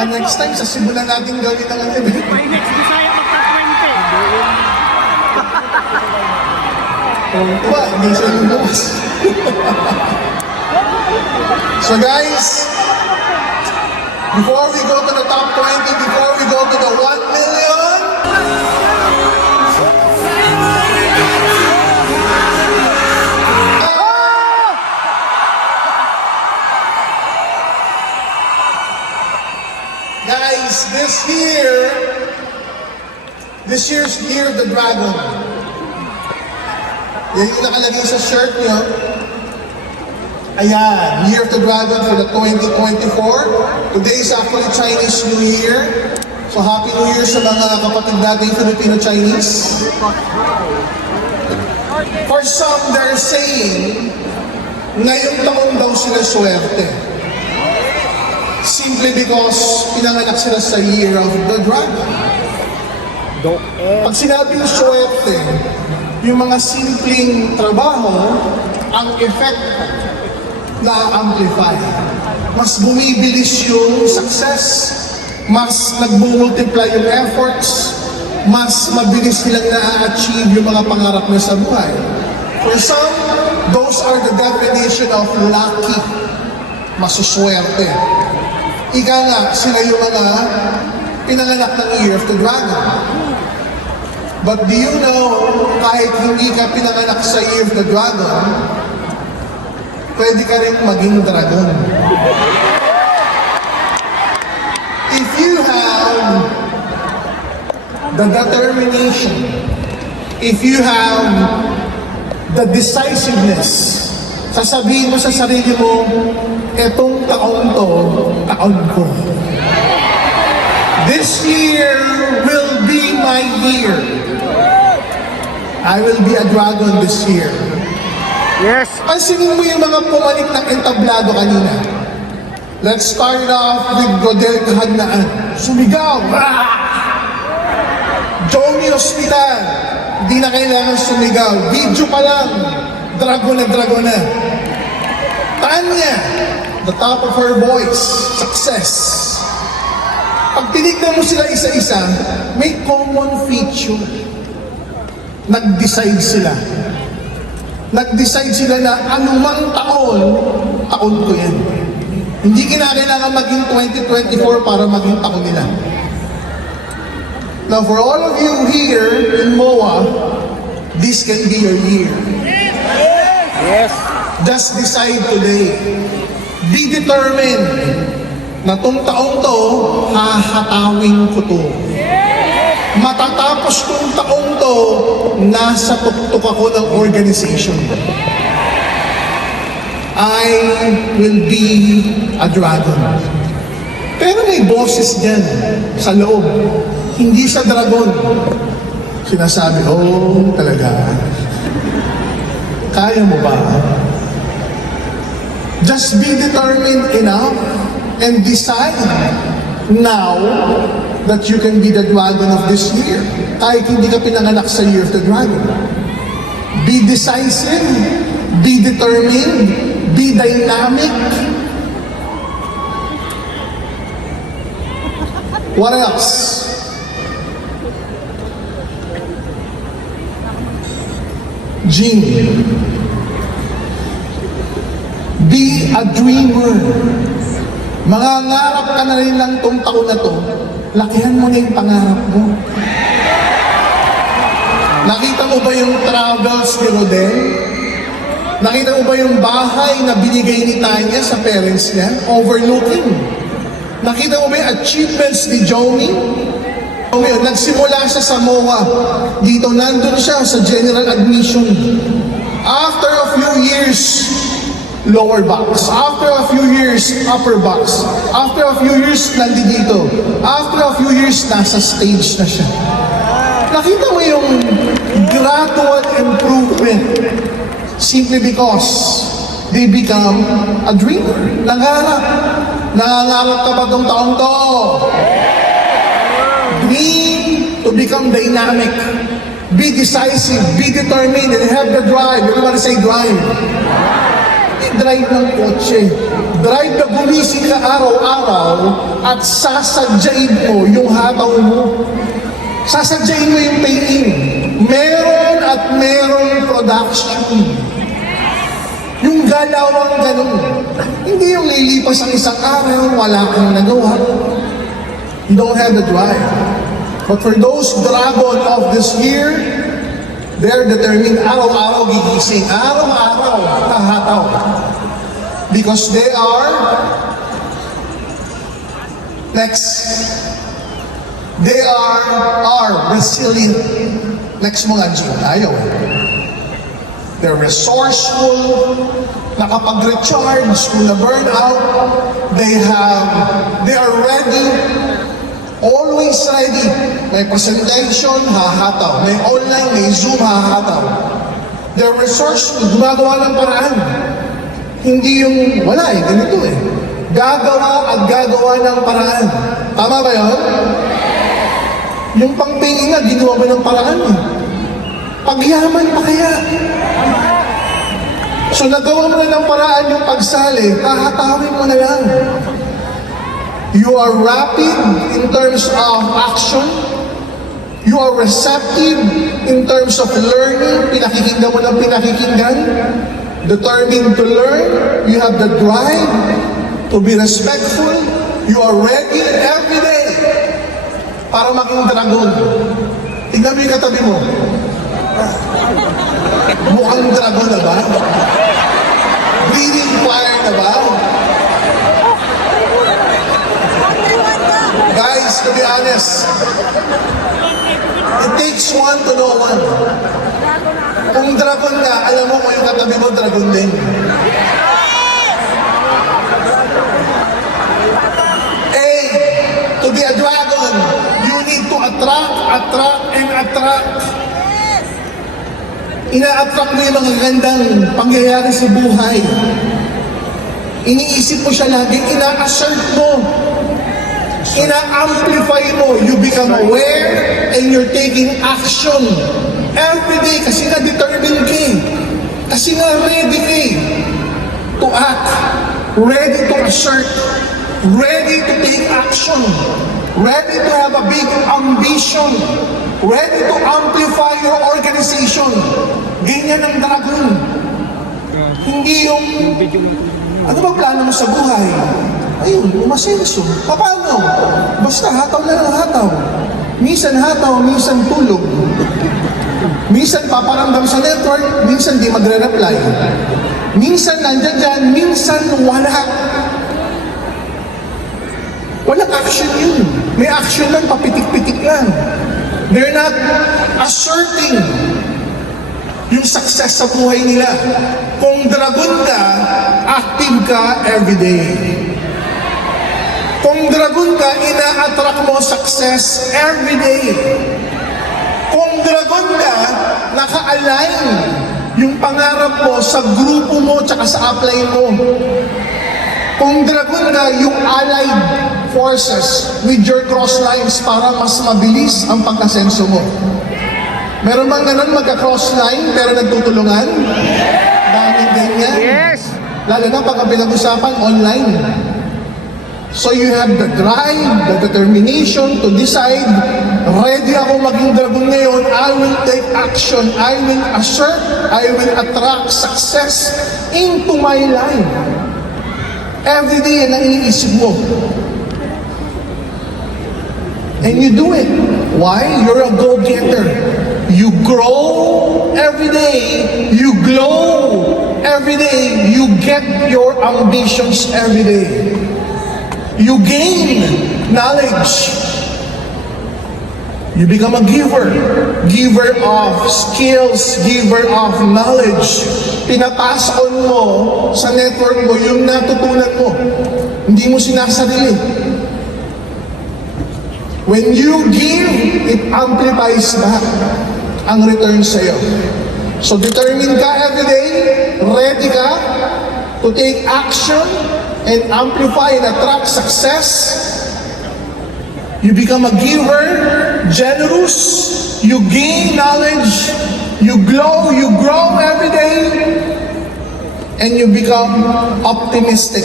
Next time, sa Cebu na natin gawin ang event. By next Bisaya magka-20. Tuwa, hindi siya lumabas. So guys, before we go to the top 20, before we go to the 1 million, guys, this year's Year of the Dragon. Yan yung nakalagay sa shirt nyo. Ayan, Year of the Dragon for the 2024. Today is actually Chinese New Year. So Happy New Year sa mga kapatid natin Filipino-Chinese. For some, they're saying, ngayong taon daw sila swerte. Simply because pinanganak sila sa Year of the Dragon. Pag sinabi ng swerte, yung mga simpleng trabaho, ang effect na-amplify. Mas bumibilis yung success, mas nag-multiply yung efforts, mas mabilis nilang na-achieve yung mga pangarap na sa buhay. For some, those are the definition of lucky. Masuswerte. Ika nga, sila yung mga pinanganak ng Year of the Dragon. But do you know, kahit hindi ka pinanganak sa Year of the Dragon, pwede ka rin maging dragon. If you have the determination, if you have the decisiveness, sasabihin mo sa sarili mo, etong taon to, taon ko. This year will be my year. I will be a dragon this year. Yes. Pansinin mo yung mga pumanik ng entablado kanina. Let's start off with Rodel Kahagnaan. Sumigaw! Ah! Johnny Hospital. Hindi na kailangan sumigaw. Video pa lang. Dragon na. Tanya, the top of her voice. Success. Pag tinignan mo sila isa-isa, may common feature. Nag-decide sila. Nag-decide sila na anumang taon, taon ko yan. Hindi kinakailangan maging 2024 para maging taon nila. Now, for all of you here in MOA, this can be your year. Yes. Just decide today. Be determined na tong taong to, hahatawin ko to. Matatapos tong taong to, nasa tuktok ako ng organization. I will be a dragon. Pero may boses dyan sa loob. Hindi sa dragon. Sinasabi, oh, talaga. Kaya mo ba? Just be determined enough and decide now that you can be the dragon of this year. Kahit hindi ka pinanganak sa Year of the Dragon. Be decisive, be determined, be dynamic. What else? Jean, be a dreamer. Mangangarap ka na rin lang tong taon na to, lakihan mo na yung pangarap mo. Nakita mo ba yung travels ni Rodel? Nakita mo ba yung bahay na binigay ni Tanya sa parents niya? Overlooking. Nakita mo ba yung achievements ni Jomi? Nagsimula siya sa MOA. Dito, nandun siya sa general admission. After a few years, lower box. After a few years, upper box. After a few years, nandito. After a few years, nasa stage na siya. Nakita mo yung gradual improvement simply because they become a dreamer. Nangarap. Nangangarap ka ba itong taong to? Dream to become dynamic. Be decisive, be determined, and have the drive. Everybody say drive. Hindi drive ng kotse. Drive na gumising ka araw-araw at sasadyain mo yung hataw mo. Sasadyain mo yung pay-in. Meron at merong production. Yung galawang ganun. Hindi yung lilipas ang isang araw, wala kang nagawa. You don't have the drive. But for those dragon of this year, they're determined araw-araw gigising, araw-araw hahataw. Because they are, next, they are resilient. Next mga G, ayaw. They're resourceful, nakapag-recharge, kung na-burn out, they are ready, always ready. May presentation, hahataw. May online, may Zoom, hahataw. They're resourceful, gumagawa ng paraan. Hindi yung, wala ganito Gagawa at gagawa ng paraan. Tama ba yun? Yung pangpingin nga, ginawa mo ng paraan Pagyaman pa kaya? So nagawa mo na ng paraan yung pagsali, hahatawin mo na lang. You are rapid in terms of action. You are receptive in terms of learning. Pinakikinggan mo ng pinakikinggan. Determined to learn. You have the drive to be respectful. You are ready every day para maging dragon. Tingnan mo yung katabi mo. Mukhang dragon na ba? Breathing fire na ba? Guys, to be honest, it takes one to know one. Kung dragon ka, alam mo kung yung katabi mo, dragon din. To be a dragon, you need to attract, and attract. Ina-attract mo yung mga gandang pangyayari sa buhay. Iniisip mo siya lagi, ina-assert mo. Ina-amplify mo. You become aware and you're taking action. Every day, kasi nga determined ka Kasi nga ready ka to act. Ready to assert. Ready to take action. Ready to have a big ambition. Ready to amplify your organization. Ganyan ang dragon. Hindi yung, ano ba plano mo sa buhay? Ayun, umasenso. Paano? Basta hataw na lang hataw. Minsan hataw, minsan tulog. Minsan paparamdam sa network, minsan di magre-reply. Minsan nandyan dyan, minsan wala. Walang action yun. May action lang, papitik-pitik lang. They're not asserting yung success sa buhay nila. Kung dragon ka, active ka everyday. Kung dragon ka, ina-attract mo success everyday. Kung dragon ka, naka-align yung pangarap mo sa grupo mo tsaka sa upline mo. Kung dragon ka, yung allied forces with your cross lines para mas mabilis ang pagkasenso mo. Meron bang ganun magka-cross line pero nagtutulungan? Dahil ganyan. Yes! Lalo na pag pinag-usapan online. So you have the drive, the determination to decide, ready ako maging dragon ngayon, I will take action, I will assert, I will attract success into my life. Every day yan ang iniisip mo. And you do it. Why? You're a go-getter. You grow every day. You glow every day. You get your ambitions every day. You gain knowledge. You become a giver. Giver of skills, giver of knowledge. Pinapass on mo sa network mo yung natutunan mo. Hindi mo sinasarili. When you give, it amplifies back ang return sa'yo. So determine ka every day, ready ka to take action and amplify and attract success. You become a giver, generous, you gain knowledge, you glow, you grow every day, and you become optimistic.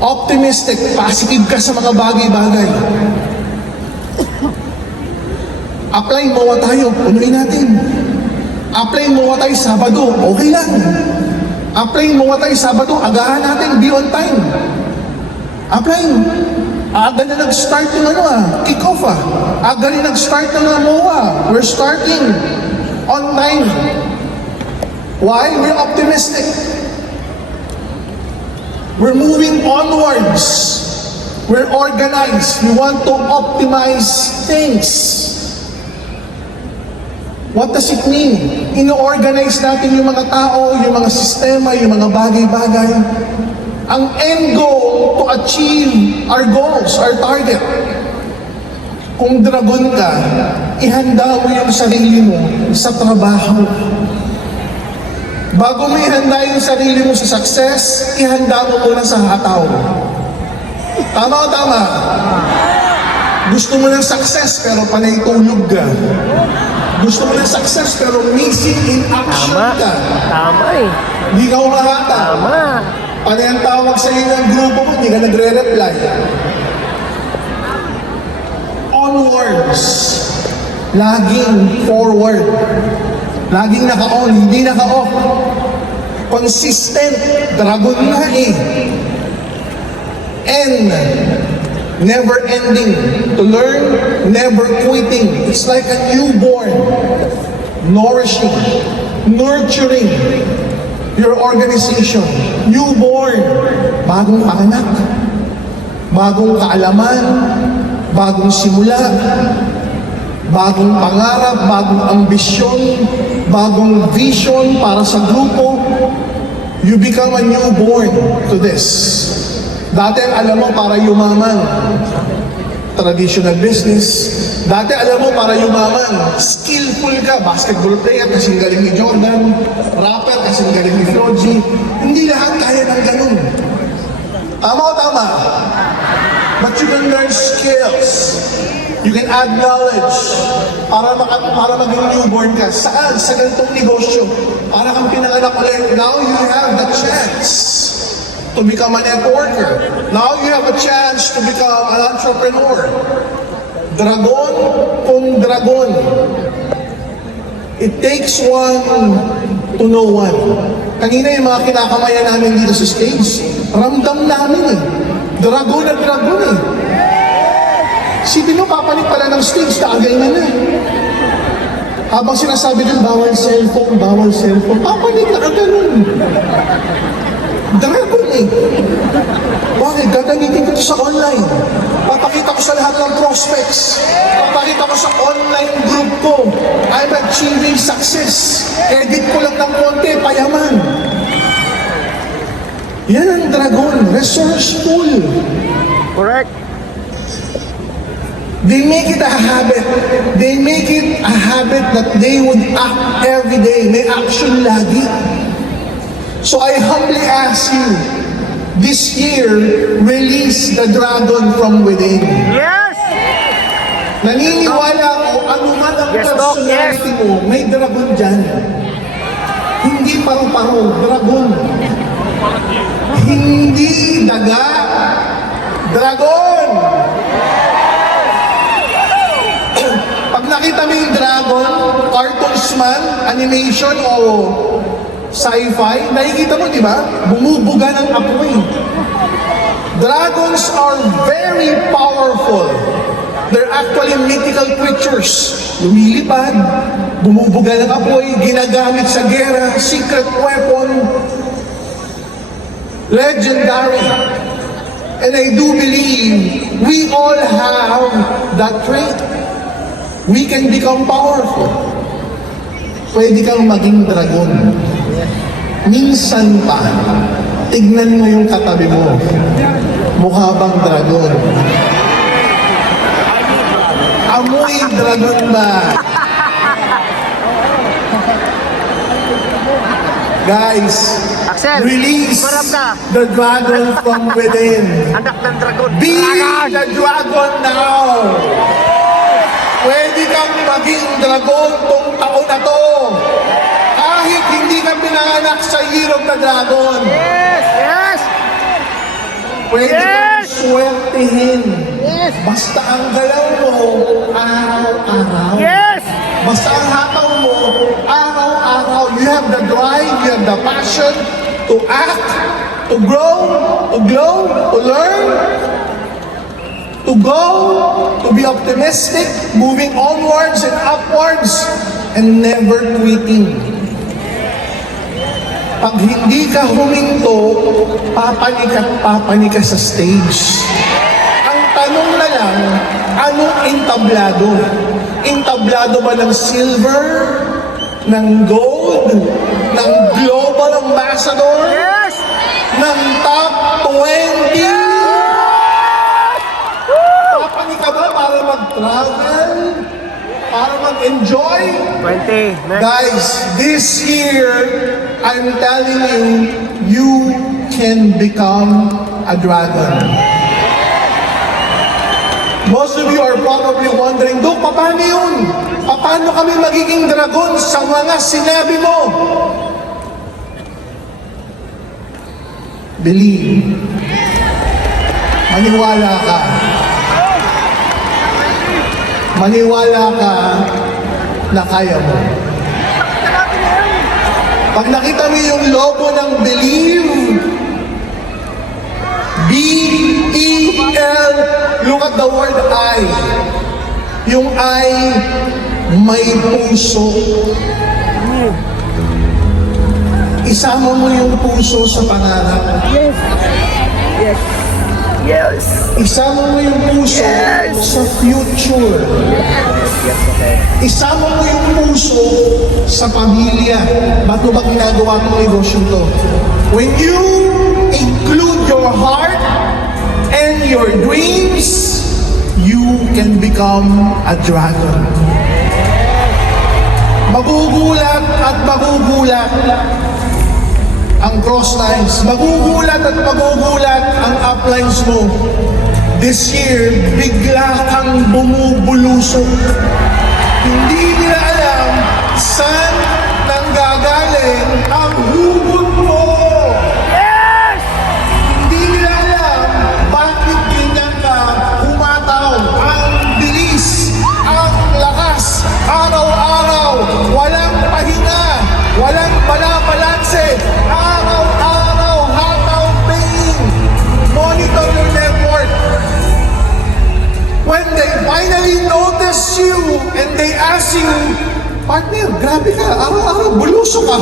Optimistic, positive ka sa mga bagay-bagay. Apply mo tayo, punuin natin. Apply mo tayo Sabado, okay lang. Apply mo tayo Sabado, agahan natin, be on time. Apply. Aga na nag-start yung kick-off Aga rin nag-start ng MOA. We're starting on time. Why? We're optimistic. We're moving onwards. We're organized. We want to optimize things. What does it mean? Ino-organize natin yung mga tao, yung mga sistema, yung mga bagay-bagay. Ang end goal to achieve our goals, our target. Kung dragon ka, ihanda mo yung sarili mo sa trabaho. Bago mo ihanda yung sarili mo sa success, ihanda mo muna sa hataw. Tama o tama? Gusto mo ng success pero panay tulog ka. Gusto mo ng success pero missing in action ka. Tama eh. Hindi ka umahata. Tama. Panay ang tawag sa iyo ng grupo mo, hindi ka nagre-reply. Onwards. Laging forward. Laging naka-on, hindi naka-off. Consistent. Dragon na eh. And never ending. To learn, never quitting. It's like a newborn. Nourishing, nurturing your organization. Newborn. Bagong anak. Bagong kaalaman. Bagong simula. Bagong pangarap, bagong ambisyon, bagong vision para sa grupo. You become a newborn to this. Dati alam mo para yumaman, traditional business. Dati alam mo para yumaman, skillful ka, basketball player kasing galing ni Jordan, rapper kasing galing ni Floji. Hindi lahat kaya ng ganun. Tama o tama? But you can learn skills. You can add knowledge para maging newborn ka. Saan? Sa ganitong negosyo. Para kang pinanganak ulit. Now you have the chance to become a networker. Now you have a chance to become an entrepreneur. Dragon kung dragon. It takes one to know one. Kanina yung mga kinakamayan namin dito sa stage, ramdam namin eh. Dragon na dragon eh. Sipin mo, papalit pala ng stage, kaagay na na. Habang sinasabi din, bawal cellphone, papalit na ka ganun. Dragon eh. Bakit? Gagamitin ko ito sa online. Papakita ko sa lahat ng prospects. Papakita ko sa online group ko. I'm achieving success. Edit ko lang ng konti, payaman. Yan ang dragon, resourceful. Correct. They make it a habit. They make it a habit that they would act every day. May action lagi. So I humbly ask you, this year, release the dragon from within. Yes! Naniniwala ko, ano man ang Yes, Doc, personality mo, may dragon dyan. Hindi paru-paro, dragon. Hindi daga, dragon. Pag nakita mo yung dragon, cartoons man, animation o sci-fi, nakikita mo, di ba? Bumubuga ng apoy. Dragons are very powerful. They're actually mythical creatures. Lumilipad, bumubuga ng apoy, ginagamit sa gera, secret weapon, legendary. And I do believe we all have that trait. We can become powerful. Pwede kang maging dragon. Minsan pa, tignan mo yung katabi mo. Mukha bang dragon? Amoy dragon ba? Guys, Axel, release marap ka. the dragon from within. Anak ng dragon. Be Dragon! the dragon now! Pwede kang maging dragon tong taon na to. Kahit hindi ka pinanganak sa year of the dragon. Yes! Yes! Pwede kang Yes! swertihin. Yes! Basta ang galaw mo, araw-araw. Yes! Basta ang hataw mo, araw-araw. You have the drive, you have the passion to act, to grow, to glow, to learn, to go, to be optimistic, moving onwards and upwards, and never quitting. Pag hindi ka huminto, papanik ka sa stage. Ang tanong na lang, anong entablado? Entablado ba ng silver, ng gold, ng global ambassador, Yes! ng top 20? Papanik ka ba para mag-travel? Para mag-enjoy? 20. Next. Guys, this year, I'm telling you, you can become a dragon. Most of you are probably wondering, Dok, paano yun? Paano kami magiging dragon sa mga sinabi mo? Believe. Maniwala ka. Maniwala ka na kaya mo. Pag nakita mo yung logo ng Believe, B-E-L, look at the word I. Yung I, may puso. Isama mo yung puso sa pangarap. Yes! Yes! Yes! Isama mo yung puso sa future. Isama mo yung puso sa pamilya. Ba't mo ba ginagawa itong negosyo to? When you include your heart and your dreams, you can become a dragon. Magugulat at magugulat ang cross lines. Magugulat at magugulat ang uplines mo. This year, bigla kang bumubulusok. Hindi nila alam saan nanggagaling ang hugot mo. Yes! Hindi nila alam bakit ganyan ka humataw. Ang bilis, ang lakas, araw-araw, walang pahinga, walang balabalanse, araw-araw, hataw pain. Monitor your network. When they finally notice you and they ask you, partner, grabe ka, araw-araw, bulusok ka.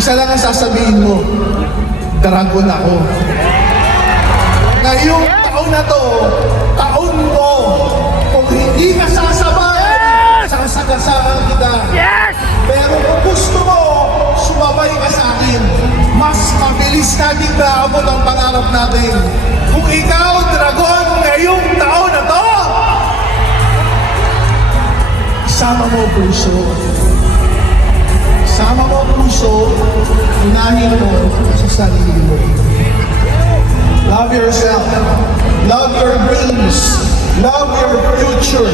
Isa lang ang sasabihin mo, dragon ako. Ngayong taon na to, taon mo, kung hindi ka sasabay, sasagasaan kita. Yes! Pero kung gusto mo, sumabay ka sa akin. Mas mabilis natin naabot ang pangarap natin. Kung ikaw, dragon, ngayong taon na to, sama mo puso. Sama mo puso, unahin mo sa sarili mo. Love yourself. Love your dreams. Love your future.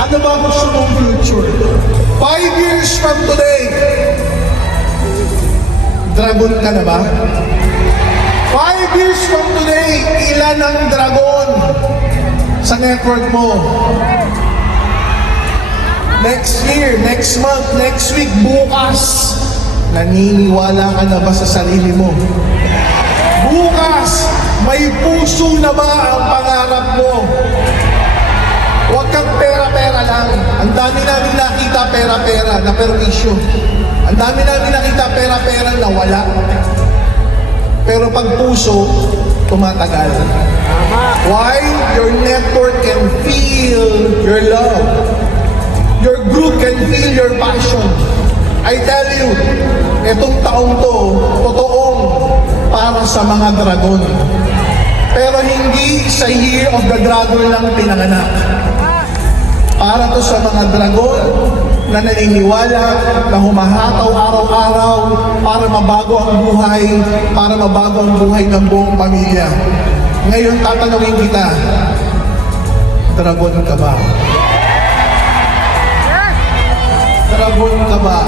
Ano ba gusto mong future? 5 years from today, dragon ka na ba? 5 years from today, ilan ang dragon sa network mo? Next year, next month, next week, bukas, naniniwala ka na ba sa sarili mo? Bukas, may puso na ba ang pangarap mo? Huwag kang pera-pera lang. Ang dami namin nakita pera-pera na perwisyo. Ang dami namin nakita pera-pera na wala. Pero pag puso, tumatagal. Why? Your network can feel your love. Your group can feel your passion. I tell you, etong taong to, totoong para sa mga dragon. Pero hindi sa Year of the Dragon lang pinanganak. Para to sa mga dragon na naniniwala, na humahataw araw-araw para mabago ang buhay, para mabago ang buhay ng buong pamilya. Ngayon tatanungin kita, dragon ka ba? Dragon ka ba?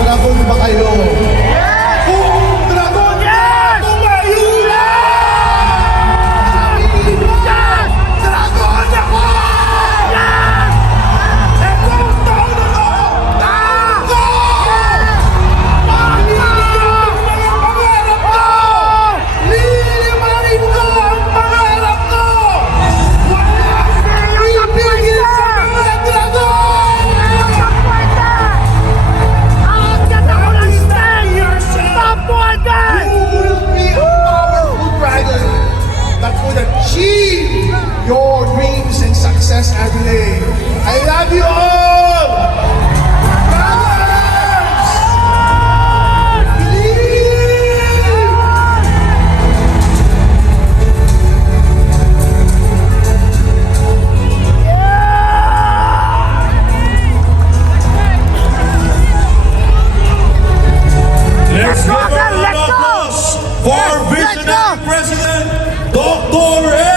Dragon ba kayo? Kung dragon ka, tumayo Senate President Dr.